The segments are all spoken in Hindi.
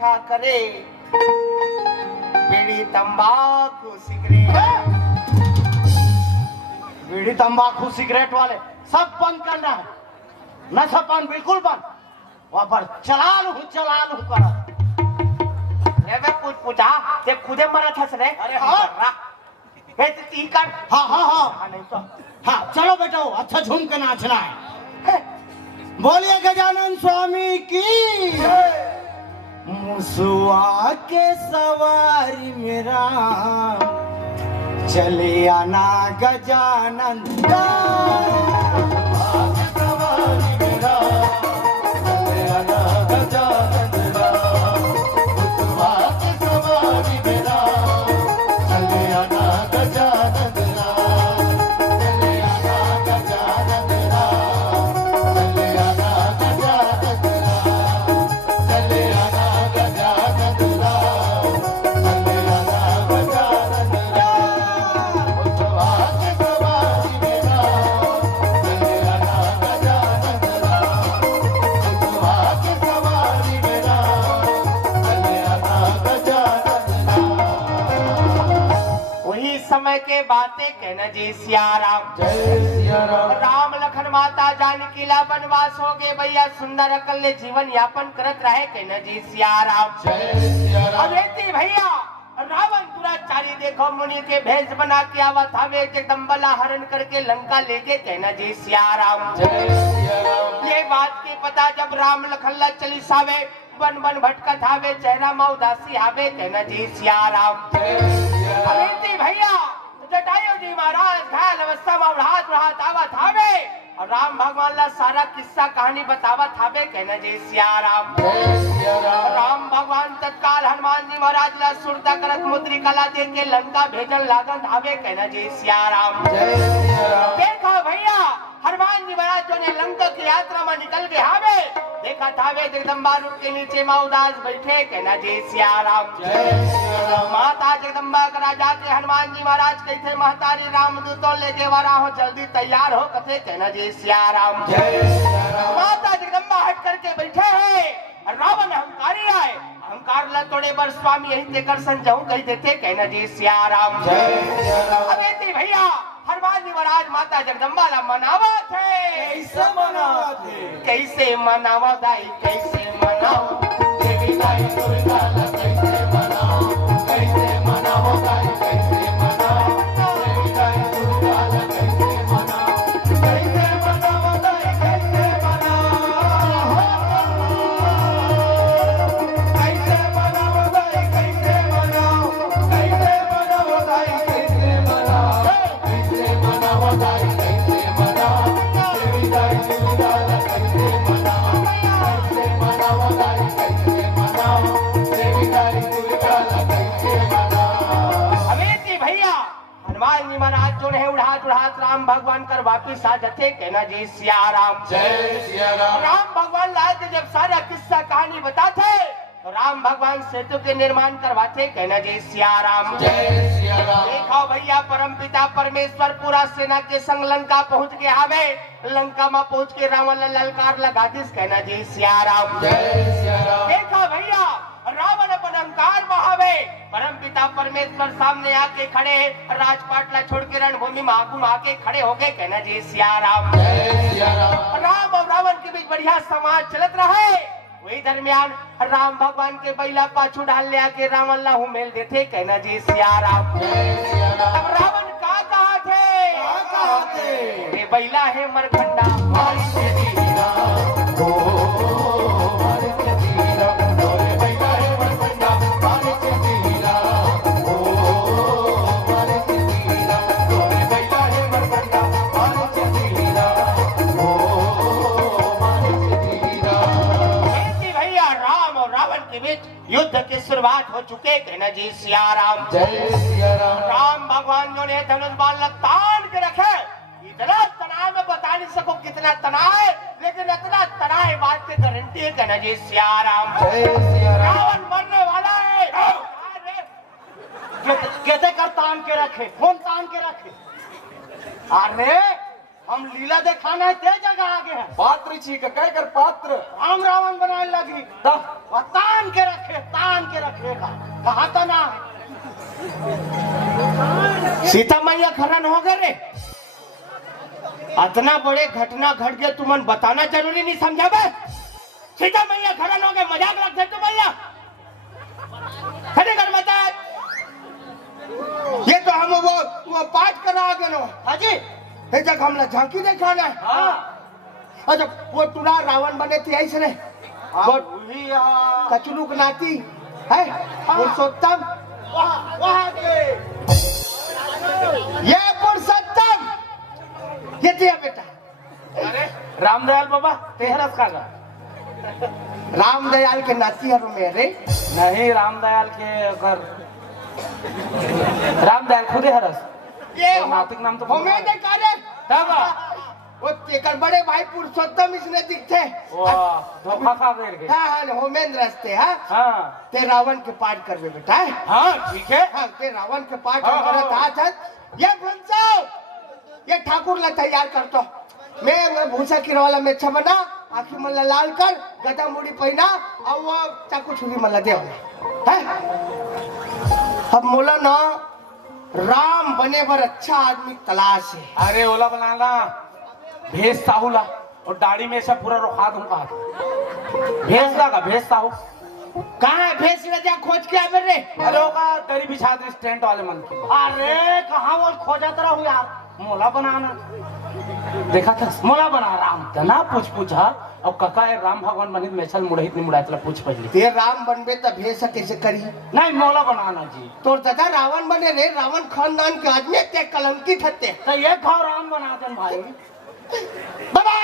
क्या करे बीड़ी तंबाकू सिगरेट बीड़ी तंबाकू सिगरेट वाले सब बंद करना है। नशा पान बिल्कुल बंद। वहां पर चलान हूँ कर पूछा ते खुदे मरा था सने अरे हाँ। ती कर हाँ नहीं तो हाँ चलो बेटो अच्छा झूम के नाचना है। बोलिए गजानन स्वामी की मुसुआ के सवारी मेरा चले आना गजानन समय के बातें कहना जी सिया राम जय सिया राम। राम लखन माता जानकी ला वनवास हो गए भैया सुंदर अकल जीवन यापन करत रहे कहना जी सिया राम जय सिया राम। अबेती भैया रावण दुराचारी देखो मुनि के भेष बना के आवत हवे जगदम्बला हरण करके लंका लेके कहना जी सिया राम जय सिया राम। ये बात की पता जब राम लखन चली सावे वन वन भटकत हावे चेहरा में उदासी हावे कहना जी सिया राम जय सिया राम। अबेती भैया जटायु जी महाराज घायल अवस्था में उड़ात उड़ात आवत हावे और राम भगवान ला सारा किस्सा कहानी बतावत हावे कहना जी सिया राम जय सिया राम। राम भगवान तत्काल हनुमान जी महाराज ला सुरता करत मुद्री कला दे के लंका भेजन लागत हावे कहना जी सिया राम जय सिया राम। देखा भैया हनुमान जी महाराज जो ने लंका की यात्रा में निकल गए हावे देखा थावे जगदम्बा रूप के नीचे माँ उदास बैठे कहना जी सिया राम जय सिया राम। माता जगदम्बा करा जाके हनुमान जी महाराज कहते महतारी राम दूतों लेके वारा हो जल्दी तैयार हो कथे कहना जी सिया राम जय सिया राम। माता जगदम्बा हट करके बैठे हैं रावण अहंकारी आए अहंकार ला तोड़े बर स्वामी यही देकर संजहू कही देते कहना जी सिया राम जय सिया राम। अबेती भैया हनुमान जी महाराज माता जगदम्बा ला मनावा थे कैसे मनावा थे? कैसे मनावा दाई कैसे मनाओ देवी दाई दुर्गा ला कैसे मनाओ? कैसे मनाओ दाई कैसे मनाओ? देवी दाई दुर्गा ला कैसे मनाओ? कैसे मनाओ दाई कैसे मनाओ? कैसे मनाओ दाई कैसे मनाओ? कैसे मनाओ दाई कैसे मनाओ? कैसे मनाओ दाई कैसे मनाओ? देवी दाई दुर्गा ला कैसे मनाओ? कैसे मनाओ दाई कैसे मनाओ? देवी दाई दुर्गा ला कैसे मनाओ? अबेती भैया हनुमान जी महाराज जो है उड़ात उड़ात राम भगवान कर वापिस आ जाते कहना जी सिया राम जय सिया राम। राम भगवान लाल के जब सारा किस्सा कहानी बताते तो राम भगवान सेतु के निर्माण करवाते कहना जी सिया राम जय सिया राम। देखो भैया परम पिता परमेश्वर पूरा सेना के संग लंका पहुंच गए आवे लंका में पहुंच के रावण ला ललकार लगा दिस कहना जी सिया राम जय सिया राम। देखा भैया रावण अपन अहंकार महावे परम पिता परमेश्वर सामने आके खड़े राजपाट ला छोड़ के रणभूमि में आगू आके खड़े हो गए कहना जी सिया राम जय सिया राम। राम और रावण के बीच बढ़िया संवाद चलत रहे वही दरमियान राम भगवान के बैला पाछू डाल ले आके रावण ला मेल देते कहना जी सिया राम जय सिया राम। अब रावण का कहा थे ये बैला है मरखंडा मारी से दीरा ओ मारी से दीरा तोरे बैठा है मरकंडा मारी से दीरा ओ मारी से दीरा तोरे बैठा है मरकंडा मारी से दीरा ओ मारी से दीरा। ऐसी भैया राम और रावण के बीच युद्ध की शुरुआत हो चुके कहना जी सिया राम जय सिया राम। राम भगवान जो ने धनुष बाण ला तान के रखे इतना तनाव में बता नहीं सको कितना तनाव है लेकिन इतना तनाव है बात की गारंटी है कहना जी सिया राम जय सिया राम। रावण मरने वाला है कहते कर तान के रखे कौन तान के रखे? अरे हम लीला दिखाना है ते जगह आगे हैं पात्र छी कह कर पात्र राम रावण बनाने लगी तब तान के रखे के रखेगा, कहा था ना। सीता मैया खरन हो गए रे। इतना बड़े घटना घट गए, तुमन बताना जरूरी नहीं समझा बे? सीता मैया खरन हो गए, मजाक लगते तुम मैया खड़े कर बता। ये तो हम वो पाठ करा गए नो। हाँ जी। हे जग हमला झांकी दिखाना है। हाँ। अच्छा वो तुरा रावण बने थे ऐसे रे। वो वही कचलू के नाती है पुरुषोत्तम। वहाँ के ये पुरुषोत्तम ये दिया बेटा। अरे रामदयाल बाबा तेहरस का गा? रामदयाल के नाती हरो मेरे। नहीं रामदयाल के घर रामदयाल खुदे हरस। ये तो नातिक नाम तो हमें दे कारे तब वो तेकर बड़े भाई पुरुषोत्तम इसने दिखते। वाह धोखा खा गए। हाँ हाँ होमेंद्र रस्ते हाँ हाँ ते रावण के पाठ करवे बेटा। हाँ ठीक है। हाँ ते रावण के पाठ हाँ, करत हाँ। आज ये भंसाओ ये ठाकुर ला तैयार कर तो। मैं भूसा किरवाला में अच्छा बना, आखी मल्ला लाल कर, गदा मुड़ी पहना और वो चाकू छुरी मल्ला दे है। अब मोला ना राम बने पर अच्छा आदमी तलाश है। अरे ओला बनाना भेज साहूला और दाढ़ी में सब पूरा रोका दूंगा। भेज लगा भेज साहू। कहाँ है भेस ले जा खोज के आवे रे। अरे होगा दरी बिछा दे स्टैंड वाले मन की। अरे कहाँ वो खोजा तरह हूँ यार। मोला बनाना देखा था मोला बना राम तना पूछ पूछा और कका है राम भगवान बनित मेछल मुड़हित नहीं मुड़ाए तला पूछ पहले। ते राम बनबे त भेस कैसे करी। नहीं मोला बनाना जी। तोर दादा रावण बने रे, रावण खानदान के आदमी ते कलंकित हते। तो ये खाओ राम बना दे भाई। बाबा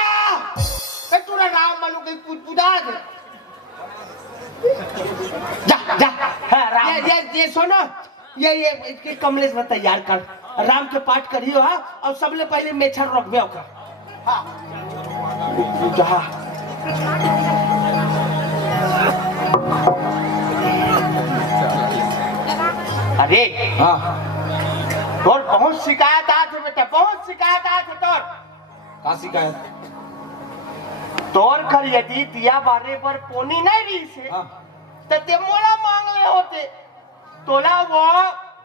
ते तूरा राम बनू के पूजा दे। जा जा है राम। ये सुनो ये इसके कमलेश में तैयार कर राम के पाठ करियो। हाँ और सबले पहले मेछर रखबे ओकर। हाँ जा अरे हाँ तोर बहुत शिकायत आते बेटा, बहुत शिकायत आते तोर। का शिकायत? तोर कर यदि दिया बारे पर पोनी नहीं रही से हाँ तो ते मोला मांग ले होते। तोला वो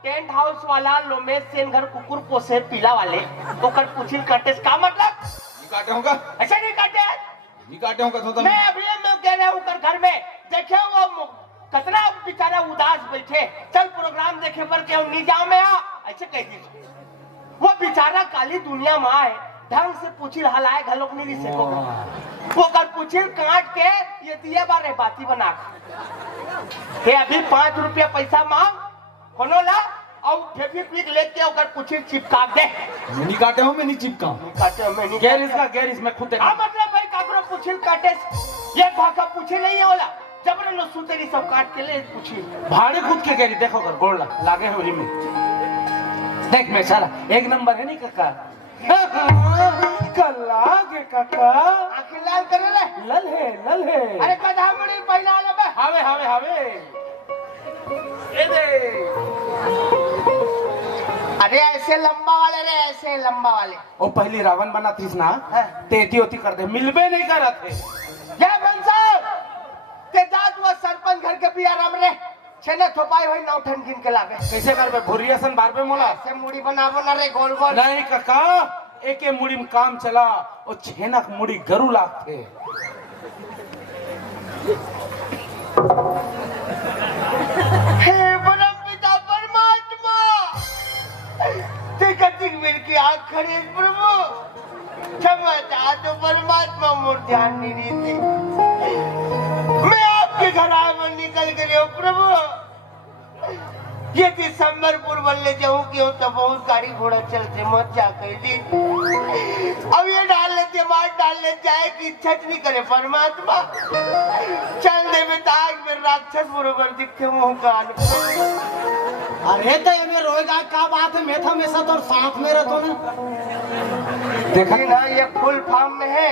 टेंट हाउस वाला लोमेश सेन घर कुकुर पोसे पीला वाले तो कर पूछी कटे का मतलब ये काटे होगा ऐसा नहीं काटे। ये काटे होगा तो मैं अभी मैं कह रहा हूँ कर घर में देखे वो कितना बेचारा उदास बैठे, चल प्रोग्राम देखे पर क्यों नहीं जाओ मैं आ ऐसे कह दी। वो बेचारा काली दुनिया में आए ढंग से पूछिल हलाए घलोक नहीं से वो कर पूछिल काट के ये दिया बारे बाती बना के अभी 5 रुपया पैसा मांग कोनो ला और फेविक्विक लेके ओकर पूछिल चिपका दे। मैं नहीं काटे हूँ मैं नहीं चिपका काटे मैं नहीं गैरिस का गैरिस में खुद देखा। हाँ मतलब भाई काकरो पूछिल काटे ये भाका पूछे नहीं है वाला जबरन लो सुतेरी सब काट के ले पूछिल भाड़े खुद के गैरी देखो कर गोड़ लागे हुई में देख मैं साला एक नंबर है नहीं काका। कल्ला के काका आंखें लाल करे रे। लल है अरे कदा मड़ी पहला ले बे हावे हावे हावे ये दे। अरे ऐसे लंबा वाले रे, ऐसे लंबा वाले। ओ पहली रावण बना थी ना हाँ। तेती होती कर दे मिलबे नहीं कर थे। ये बंसा ते जात वो सरपंच घर के बिया राम रे छेने थोपाई होई नौठन गिन के लागे। कैसे कर बे भुरिया सन बार पे मोला ऐसे मुड़ी बनावो ना रे गोल गोल। नहीं काका एके मुड़ी में काम चला और छेनक मुड़ी गरु लागते। हे परम पिता परमात्मा ते कतिक मिल की आंख खड़ी प्रभु क्षमा चाहतो परमात्मा मोर ध्यान नहीं रही थी। मैं आपके घर आए निकल गए हो प्रभु। ये दिसंबरपुर बल्ले जाऊं क्यों तो बहुत गाड़ी घोड़ा चलते मत जा कह दी। अब ये डाल लेते मार डाल ले जाए की इच्छा नहीं करे परमात्मा। चल दे बेटा आज मेरे राक्षस बरोबर दिखते मुंह कान। अरे तो ये में रोएगा क्या बात है, मैं था हमेशा तो साथ में रहता ना। देखा ना ये फुल फॉर्म में है,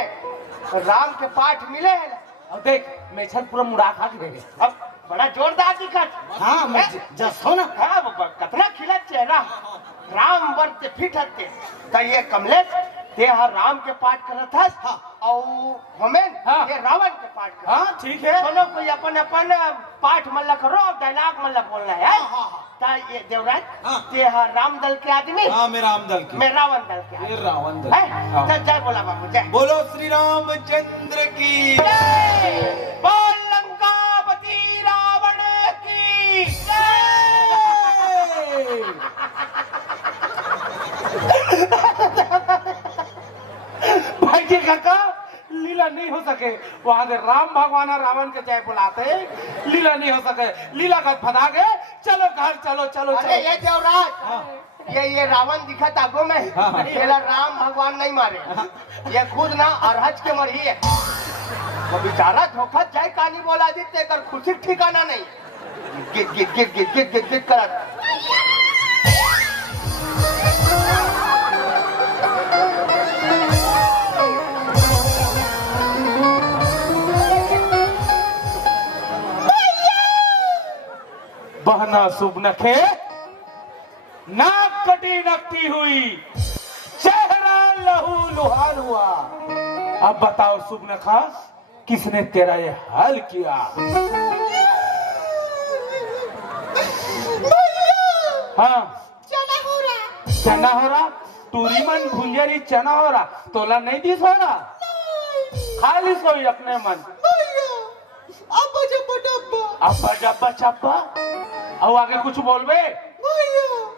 राम के पाठ मिले हैं ना। अब देख मैं छल पूरा मुड़ा खा के देखे। अब बड़ा जोरदार दिखत। हाँ मैं जसो ना। हाँ बाबा कितना खिला चेहरा राम वर्त फिट हते तो ये कमलेश ते हर राम के पाठ करत हस हाँ। और हमें हाँ। ये रावण के पाठ कर हाँ ठीक है। दोनों कोई अपन अपन पाठ मल्ला करो और डायलॉग मल्ला बोलना है हाँ, हाँ, हाँ। ता ये देवराज हाँ। ते हर राम दल के आदमी हाँ मैं राम दल की मैं रावण दल के आदमी ये रावण दल है? हाँ। चल जय बोला बाबू जय बोलो श्री रामचंद्र की जय बोल लंकापति रावण की भाई जी काका लीला नहीं हो सके वहां से राम भगवान और रावण के जय बुलाते लीला नहीं हो सके लीला का फदा गए चलो घर चलो चलो अरे चलो ये देवराज ये रावण दिखा ताको में ये राम भगवान नहीं मारे ये खुद ना अरहज के मरी है वो बेचारा धोखा जाए कहानी बोला जीते कर खुशी ठिकाना नहीं गिट गिट गिट गिट गिट गिट गिट करत बहना शुभ नखे नाक कटी नकटी हुई चेहरा लहू लुहार हुआ। अब बताओ शुभ नखा किसने तेरा ये हाल किया? हाँ चना हो रहा टूरी मन भुंजरी चना हो रहा तोला नहीं दिस हो रहा खाली सोई अपने मन अब्बा जब्बा चप्पा और आगे कुछ बोलबे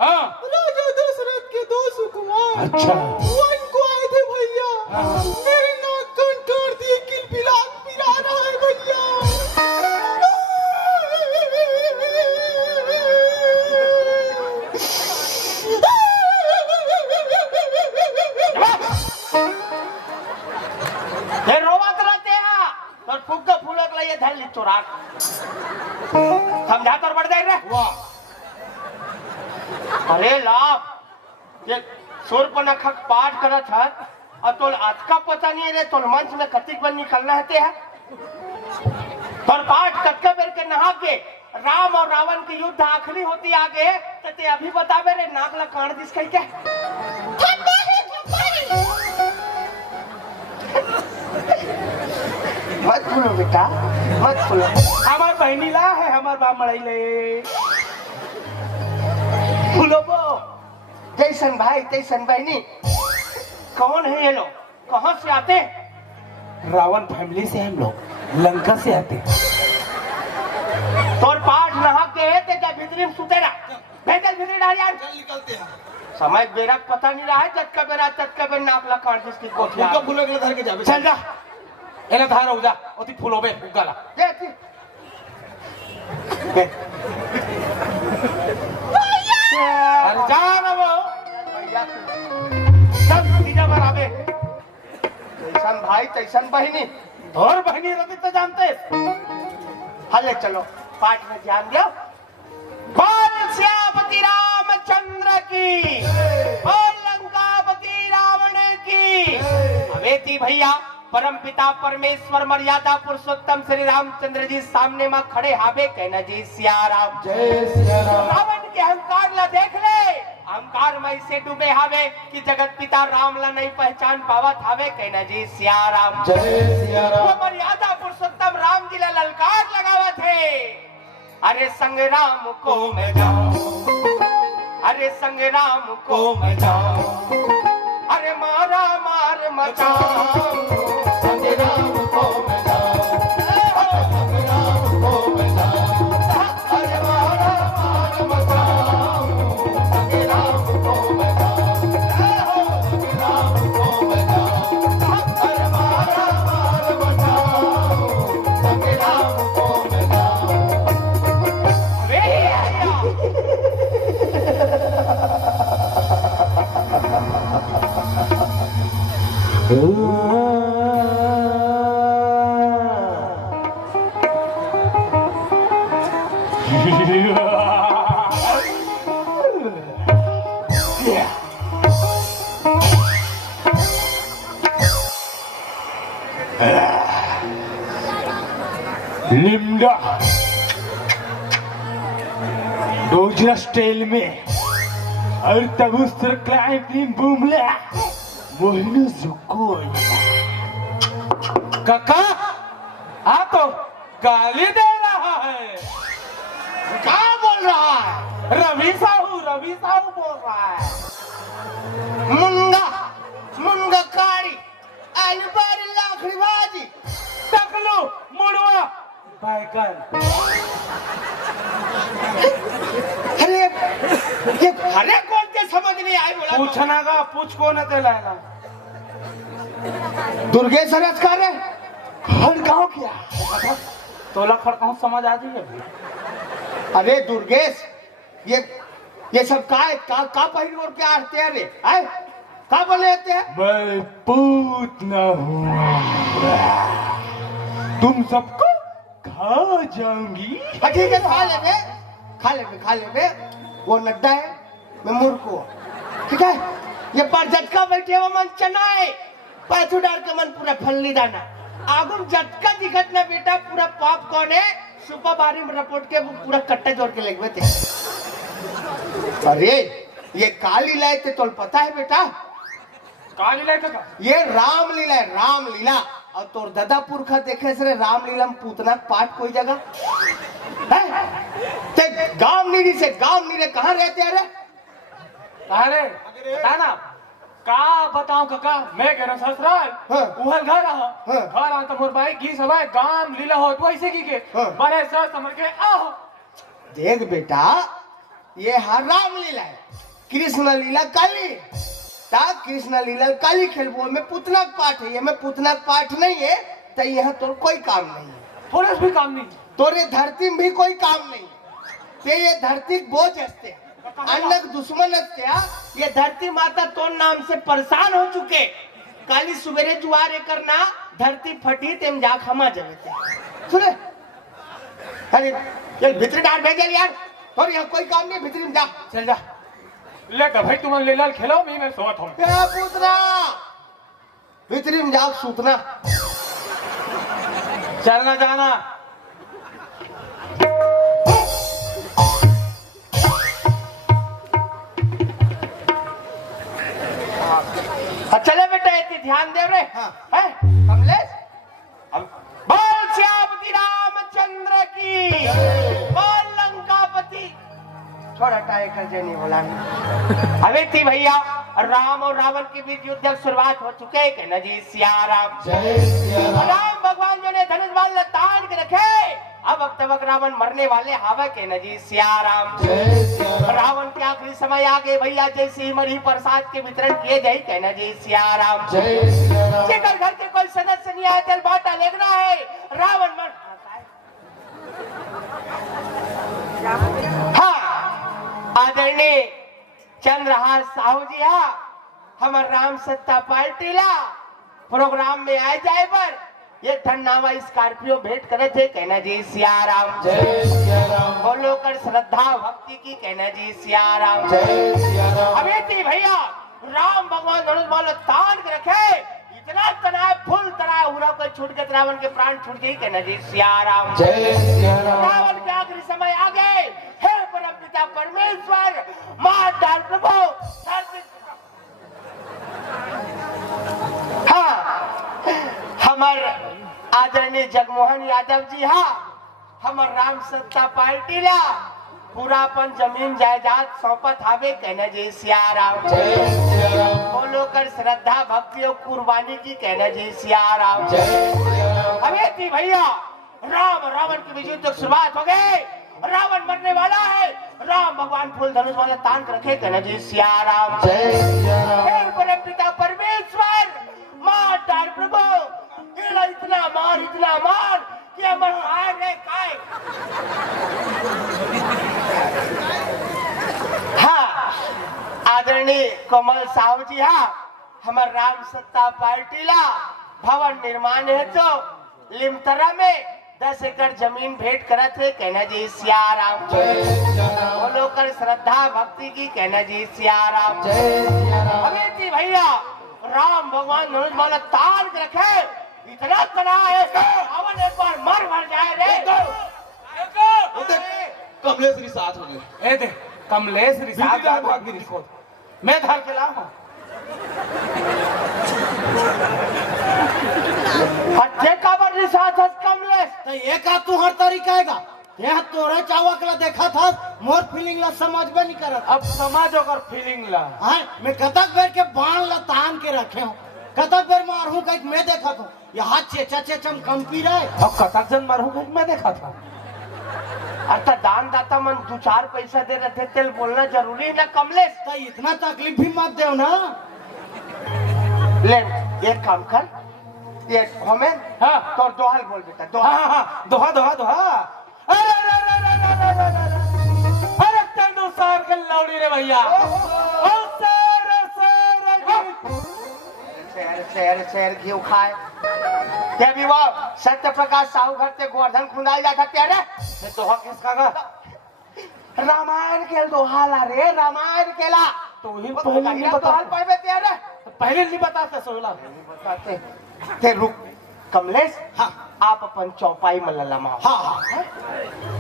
हाँ राजा दशरथ के दो सुकुमार अच्छा वन को आए थे भैया हाँ। मेरे नाक कान काट दिए किल पिला रहा है भैया ये रोवत रहते हैं और फुग्गा फूलक लिए धर ली चोरा समझा तर बढ़ जाए रे वाह अरे लाभ ये सुर पर नखक पाठ करत है और तोल आज का पता नहीं रे तोल मंच में कतिक बन निकलना है पर पाठ कटका बेर के नहा के राम और रावण की युद्ध आखिरी होती आगे तो ते अभी बतावे रे नाक ला कान दिस कही के मत फूलो बेटा मत फूलो हमार बहनी ला है हमार बाप मड़ाई ले फूलो बो जैसन भाई तैसन बहनी कौन है ये लोग कहाँ से आते रावण फैमिली से हम लोग लंका से आते तोर पाठ नहा के ते जब भितरी में सुतेरा भेजल भितरी डालियान चल निकलते हैं समय बेरा पता नहीं रहा है जटका बेरा तटका बेर नाक ला काट जिसकी कोठिया फूका फूलों के घर के जावे चल जा एले धार हो जा ओती फूलो बे उगाला देखी अरे जा ना वो भैया सब सीधा बराबे तैसन भाई तैसन बहनी और बहनी रहती तो जानते हले चलो पाठ में ध्यान दियो बोल श्यामति रामचंद्र की बोल लंकापति रावण की अवेती भैया परम पिता परमेश्वर मर्यादा पुरुषोत्तम श्री रामचंद्र जी सामने में खड़े हावे कहना जी सियाराम जय सिया राम रावण के अहंकार ला देख ले अहंकार में से डूबे हावे कि जगत पिता राम ला नहीं पहचान पावत हावे कहना जी सियाराम जय सिया वो राम मर्यादा पुरुषोत्तम राम जी ला ललकार लगावत है अरे संग्राम को मैं जाऊं अरे संग्राम को मैं जाऊं अरे मारा मार मचाऊं संग्राम को मैं जाऊं संग्राम को मैं जाऊं अरे मारा मार मचाऊं संग्राम को मैं जाऊं संग्राम को मैं जाऊं अरे मारा मार मचाऊं संग्राम को मैं जाऊं अरे आया लिमडा डोजरा स्टाइल में और तब उस तरह क्लाइम बूमला मोहिनी सुको काका आ तो गाली दे रहा है। क्या बोल रहा है? रवि साहू बोल रहा है। मुंगा कारी अलबार लाखड़ी बाजी टकलू मुड़वा बैगन। अरे कौन के समझ नहीं आई बोला पूछना का पूछ को न ते लाएगा। दुर्गेश रसकार है खड़काओ क्या? तोला खड़काऊ समझ आ जाइए। अरे दुर्गेश ये सब का पहन और क्या आते हैं रे? आए का बोले आते हैं? मैं पूत न हुआ तुम सबको खा जाऊंगी। ठीक है खा ले बे। वो नड्डा है मैं मूर्ख हूँ, ठीक है? ये पर झटका बैठे वो मन चना है पैथू डाल के मन पूरा फल्ली दाना आगुन झटका दिखत ना बेटा पूरा पॉपकॉर्न है सुपर बारी में रपोट के वो पूरा कट्टा जोड़ के लग थे। अरे ये काली लाए थे तो पता है बेटा? काली लाए का ये रामलीला है रामलीला। और तोर दादा पुरखा देखे से रामलीला में पूतना पाठ कोई जगह है? ते गांव नीरी से गांव नीरे कहाँ रहते हैं? अरे बता ना का बताऊं काका मैं कह रहा ससुराल हाँ। उहल घर रहा हाँ। घर आ तो मोर भाई की सब है गांव लीला होत वैसे की के हाँ। बड़े सर समझ के आओ। देख बेटा ये हर रामलीला है कृष्ण लीला काली ता कृष्ण लीला काली खेलबो में पुतना पाठ है। ये में पुतना पाठ नहीं है तो यहाँ तो कोई काम नहीं है। थोड़ा भी काम नहीं तोरे धरती में भी कोई काम नहीं ते ये धरती बोझ हस्ते अन्नक दुश्मन हस्ते। ये धरती माता तो नाम से परेशान हो चुके काली सुबेरे जुआरे करना धरती फटी तेम जा खमा जवे थे सुने। अरे ये भीतर डाल भेजल यार और यहाँ कोई काम नहीं भीतर में जा चल जा ले का भाई तुम ले लाल खेलो मैं सोत हूं। क्या पूतना भीतर में जा सूतना चलना जाना चले बेटा इतनी ध्यान दे रे। हाँ। है कमलेश बोल श्यामती रामचंद्र की बोल लंकापति थोड़ा टाइम कर जे नहीं बोला अबे थी भैया राम और रावण के बीच युद्ध की शुरुआत हो चुके है कहना जी सिया राम जय सिया राम। राम भगवान जो ने धनुष बाण तान के रखे अब तक रावण मरने वाले हावे कहना जी सिया राम। जय सिया राम। रावण के आखिरी समय आ गए भैया जैसे ही मरी प्रसाद के वितरण किए जाए कहना जी सिया राम। जय सिया राम। जेकर घर के कोई सदस्य नहीं आए तेल बाटा लेना है रावण मन। हाँ आदरणीय चंद्रहार साहू जी हमार राम सत्ता पार्टी ला प्रोग्राम में आए जाए पर ये ठंडावा स्कॉर्पियो भेंट करे थे कहना जी सिया राम। जय सिया राम। बोलो कर श्रद्धा भक्ति की कहना जी सिया राम। जय सिया राम। अबे थी भैया राम भगवान धनुष बाण तान के रखे इतना तनाव फुल तनाव हुआ कोई छूट के रावण के प्राण छूट गई कहना जी सिया राम। जय सिया राम। रावण के आखिरी समय आ गए हे परम पिता परमेश्वर मां डाल प्रभु हमार आदरणीय जगमोहन यादव जी हमार राम सत्ता पार्टी ला पूरा अपन जमीन जायदाद सौंपत हावे कहना जी सिया राम। जय सिया राम। बोलो कर श्रद्धा भक्ति और कुर्बानी की कहना जी सिया राम। जय सिया राम। अबे थी भैया राम रावण के बीच युद्ध शुरुआत हो गई रावण मरने वाला है राम भगवान फूल धनुष वाला तान रखे कहना जी सिया राम। जय सिया राम। हे परम पिता परमेश्वर मां डाल प्रभु इतना मार कि अमर आए रे काय। हाँ आदरणीय कमल साहू जी हमार राम सत्ता पार्टी ला भवन निर्माण है तो लिमतरा में 10 एकड़ जमीन भेंट करा थे कहना जी सिया राम। जय सिया राम। बोलो कर श्रद्धा भक्ति की कहना जी सिया राम। जय सिया राम। अबे थी भैया राम भगवान धनुष बाण तान के रखे इतना तनाव है रावण एक बार मर जाए रे। कमलेश जी साथ हो गए। ए दे कमलेश रिसाब भाग गिरी। मैं धर के लाऊं हत्या काबर निसात हस कमलेश तो ये का तू हर तरीका आएगा यहाँ तोरे चावक ला देखा था मोर फीलिंग ला समझ में नहीं करत अब समझ अगर फीलिंग ला हाँ मैं कतक बेर के बाण ला तान के रखे हूँ कतक बेर मारू कहीं मैं देखा था यहाँ चेचा चेचम कंपी रहे अब कतक जन मारू मैं देखा था। अच्छा दान दाता मन 2-4 पैसा दे रहे थे तेल बोलना जरूरी है ना कमलेश। तो इतना तकलीफ भी मत दो ना। ले एक काम कर ये हमें हाँ तो दोहल बोल बेटा दोहल। हाँ हाँ दोहा दोहा दोहा। अरे अरे अरे अरे अरे अरे अरे तेंदु सार के लौड़ी रे भैया ओ सर शहर शहर घी खाए क्या भी वो सत्य प्रकाश साहू घर से गोवर्धन खुंदाई जाता तेरे ये दोहा किसका का रामायण के दोहा ला रे रामायण के ला तो वही पहले नहीं बता पढ़वे तेरे पहले नहीं बताते सोला बताते ते रुक कमलेश हाँ आप अपन चौपाई में ललमाओ। हाँ हाँ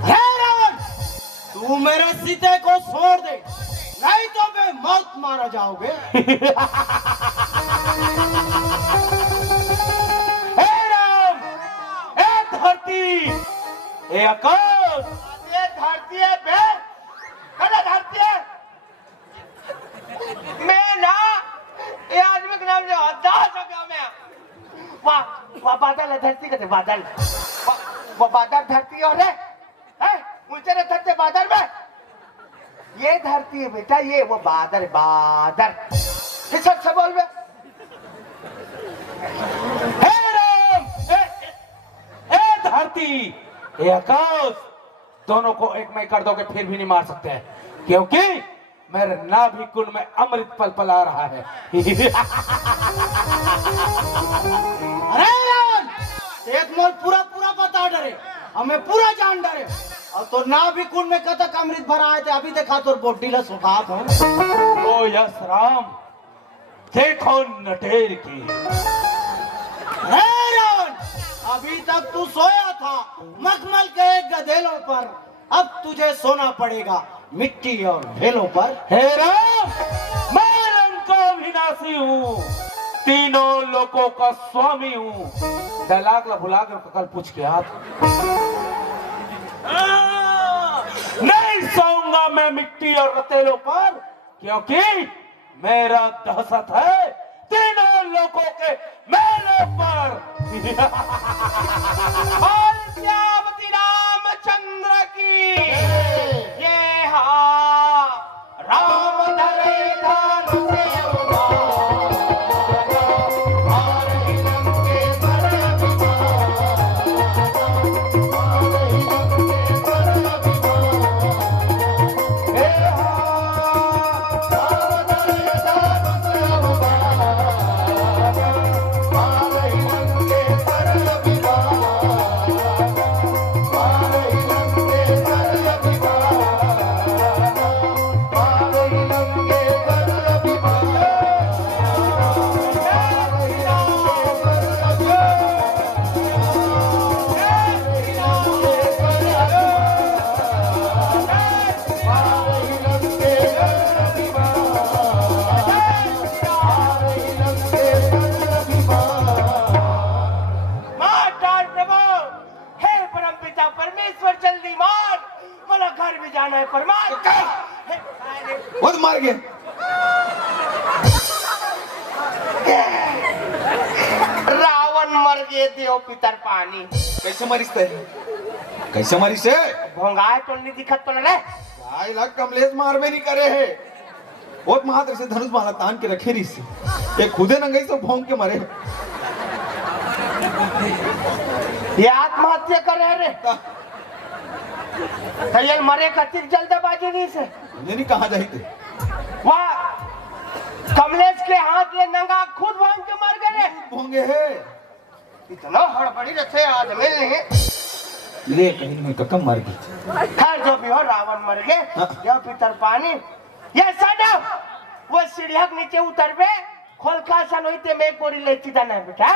हे रावण तू मेरे सीते को छोड़ दे नहीं तो मैं मौत मारा जाओगे। हे राम हे धरती हे आकाश ये धरती है बे कहाँ धरती है मैं ना ये आदमी के नाम से हदास हो गया मैं वाह बादल है धरती कहते बादल वो बादल धरती और है ऊंचे धरते बादल में ये धरती है बेटा ये वो बादल बादल किस से बोल बे हे राम हे धरती हे आकाश दोनों को एक में कर दोगे फिर भी नहीं मार सकते हैं क्योंकि मेरे नाभि कुंड में अमृत पल पला रहा है। अरे रावण एक मोल पूरा पूरा बता डरे हमें पूरा जान डरे और तो ना भी कुंड में कतक अमृत भरा आए थे अभी देखा तो बोटी ला सुखा हो। ओ यस राम देखो नटेर की। हे रावण अभी तक तू सोया था मखमल के गधेलों पर अब तुझे सोना पड़ेगा मिट्टी और भेलों पर। हे राम मैं रंग का विनाशी हूँ तीनों लोगों का स्वामी हूँ। डायलॉग ला भुला कर कल पूछ के हाथ नहीं सोऊंगा मैं मिट्टी और रतेलों पर क्योंकि मेरा दहशत है तीनों लोगों के मेलों पर। और श्यामती रामचंद्र की ये हाँ राम धरे धाम से बहुत मार गए रावण मर गए देव पितर पानी कैसे मारिस थे कैसे मारिस है भोंगाए तो नहीं दिखत तो रे भाई लग कमलेश मार में नहीं करे है बहुत महातर से धनुष माला तान के रखे रही से ये खुदे न गई तो भोंग के मरे ये आत्महत्या करे रे कयल मरे कतिक जल्दबाजी नहीं से मुझे नहीं कहा जाए थे वाह कमलेश के हाथ ले नंगा खुद भांग के मर गए भोंगे है इतना हड़बड़ी रखे आदमी नहीं ले कहीं में ककम मार गई खैर जो भी हो रावण मर गए जो पितर पानी ये सदा वो सीढ़िया नीचे उतरबे खोलका सन होते में कोरी लेती था ना बेटा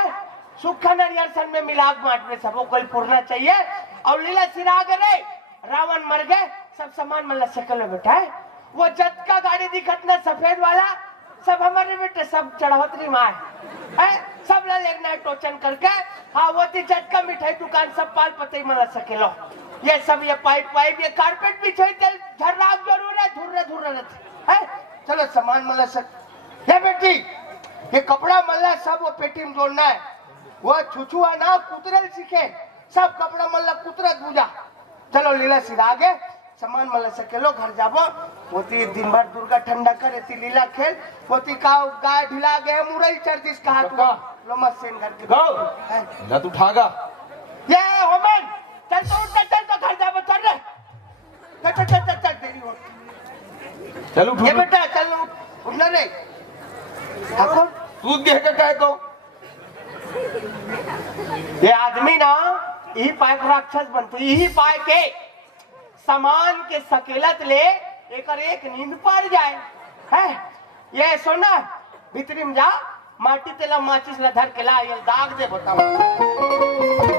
सुखा नरियर सन में मिलाप बांटने सबको कोई पूर्णा चाहिए और लीला सिरा गए रावण मर गए सब सामान मतलब सकल में बेटा वो जत का गाड़ी दिखत ना सफेद वाला सब हमारे बेटे सब चढ़ावतरी माँ है सब ला लेना टोचन करके हाँ वो थी झटका मिठाई दुकान सब पाल पते मना सके लो ये सब ये पाइप वाइप ये कारपेट भी चाहिए झर्राक जरूर है धुर्रे धुर्रे है चलो सामान मला सक ये बेटी ये कपड़ा मल्ला सब वो पेटी में जोड़ना है वो छुछुआ ना कुतरल सीखे सब कपड़ा मल्ला कुतरत बुझा चलो लीला सीधा आगे सामान मला सके लो घर जाबो होती दिन भर दुर्गा ठंडा करे ती लीला खेल होती का गाय ढिला गए मुरई चर्दिस कहा तू लो मत सेन घर के गो लत उठागा ये होमन चल तो घर जाबो चल रे चल देरी हो चल उठ ये बेटा चल उठना रे ठाकुर तू देख के कहे तो ये आदमी ना यही पाए राक्षस बनते यही पाए के सामान के सकेलत ले एक नींद पर जाए है ये सोना भीतरी में जा माटी तेला माचिस ला धर के ला ये दाग दे बताओ